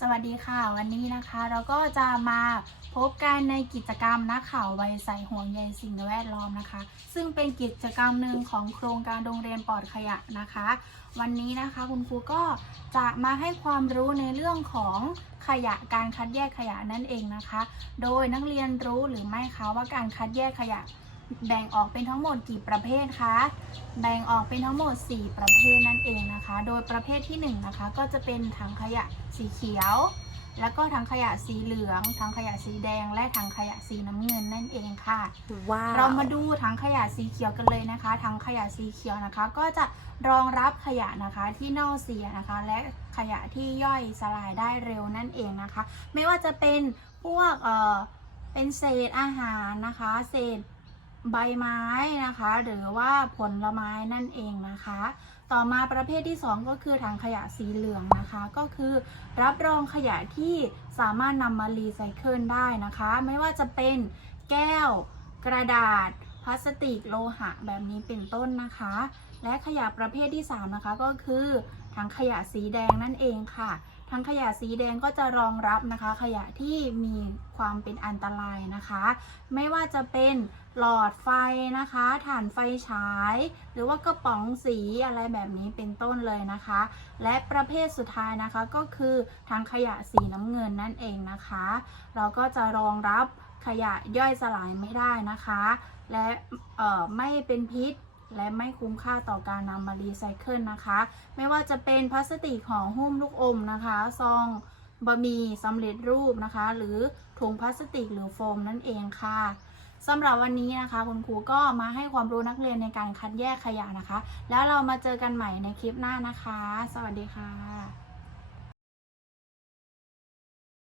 สวัสดีค่ะ วันนี้นะคะเราก็จะมาพบกันในกิจกรรมนักข่าววัยใสห่วงใยสิ่งแวดล้อมนะคะ ซึ่งเป็นกิจกรรมหนึ่งของโครงการโรงเรียนปลอดขยะนะคะ วันนี้นะคะคุณครูก็จะมาให้ความรู้ในเรื่องของขยะการคัดแยกขยะนั่นเองนะคะ โดยนักเรียนรู้หรือไม่คะว่าการคัดแยกขยะ แบ่งออกเป็นทั้งหมดกี่ประเภทคะ แบ่งออกเป็นทั้งหมด 4 ประเภทนั่นเองนะคะ โดยประเภทที่1นะคะก็จะเป็นถังขยะสีเขียว แล้วก็ถังขยะสีเหลือง ถังขยะสีแดง และถังขยะสีน้ำเงินนั่นเองค่ะ ว้าว เรามาดูถังขยะสีเขียวกันเลยนะคะ ถังขยะสีเขียวนะคะ ก็จะรองรับขยะนะคะที่เน่าเสียนะคะ และขยะที่ย่อยสลายได้เร็วนั่นเองนะคะ ไม่ว่าจะเป็นพวกเอ่อเป็นเศษอาหารนะคะ เศษ ใบไม้นะคะ หรือว่าผลไม้นั่นเองนะคะ ต่อมาประเภทที่ 2 ก็คือถังขยะสีเหลืองนะคะ ก็คือรับรองขยะที่สามารถนำมารีไซเคิลได้นะคะ ไม่ว่าจะเป็นแก้วกระดาษพลาสติกโลหะแบบนี้เป็นต้นนะคะ และขยะประเภทที่ 3 นะคะก็คือถังขยะสีแดงนั่นเองค่ะ ถังขยะสีแดงก็จะรองรับนะคะ ขยะที่มีความเป็นอันตรายนะคะ ไม่ว่าจะเป็นหลอดไฟนะคะถ่านไฟฉาย หรือว่ากระป๋องสีอะไรแบบนี้เป็นต้นเลยนะคะ และประเภทสุดท้ายนะคะก็คือถังขยะสีน้ำเงินนั่นเองนะคะ เราก็จะรองรับขยะย่อยสลายไม่ได้นะคะ และไม่เป็นพิษ และไม่คุ้มค่าต่อการนำมารีไซเคิลนะคะ ไม่ว่าจะเป็นพลาสติกห่อหุ้มลูกอมนะคะซองบะหมี่สำเร็จรูปนะคะ หรือถุงพลาสติกหรือโฟมนั่นเองค่ะสำหรับวันนี้นะคะ คุณครูก็มาให้ความรู้นักเรียนในการคัดแยกขยะนะคะ แล้วเรามาเจอกันใหม่ในคลิปหน้านะคะ สวัสดีค่ะ